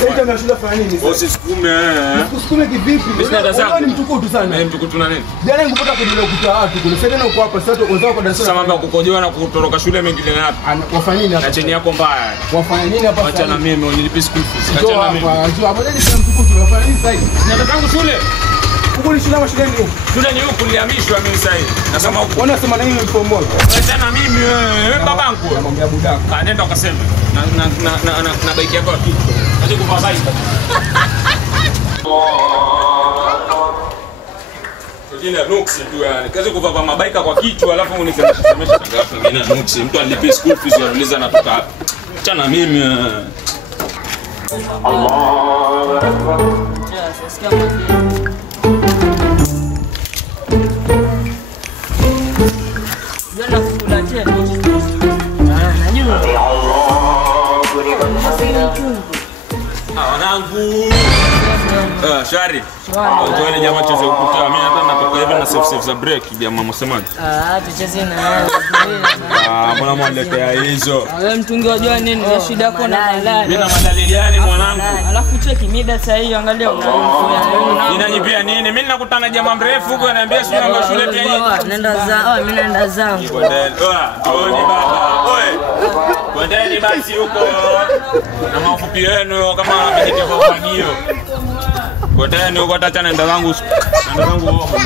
Sasa na shida fanya nini? Usisukume. Usisukume kivipi? Wewe ni mtukutu sana. Mimi mtukutu na nini? Jana ningepata kujua kuta watu kule. Sasa ndio uko hapa sasa wenzao kwa darasa. Sasa mambo ya kukojoa na kutoroka shule mengine na hapa. Wafanya nini hapa? Na cheni yako mbaya. Wafanya nini hapa? Acha na mimi unilipe school fees. Acha na mimi. Acha hapo ndio mtukutu. Wafanya nini sasa hivi? Nataka tangu shule. Huko ni shule ama shule ndio? Shule ni huku nilihamishwa mimi sasa hivi. Nasema huko. Wanasema na mimi mtu mmoja. Acha na mimi wewe babangu. Namwambia budaka. Nenda ukasema. Na bike yako kitu. Acha kuvaa bike. Jina nuksi tu yani. Kazi kuvaa mabaika kwa kichwa alafu unisemesha tangapo jina nuksi. Mtu alipe school fees anauliza natoka hapa. Acha na mimi. Allahu Akbar. Ya, sasikia mwingine. Jana kukulatia. Najua. Wanangu. Shwari. Tuone jamaa cheze ukuta. Mimi hata natoka hivi na save za break jamaa msemaji. Tucheze na wewe. Mbona mwaletea hizo? Wewe mtungi unajua nini? Wewe shida yako na malali. Mimi na madalili gani mwanangu? Alafu cheki mida saa hiyo angalia unaona. Ninajipia nini? Mimi nakutana jamaa mrefu huko ananiambia sio mambo shule pia yeye. Nenda zao, mimi naenda zangu. Tuoni baba. Oe. Kwendeni basi huko. Na mafupi yenu kama vijiti vya ufagio. Kwendeni huko hata nenda zangu. Nenda zangu huko.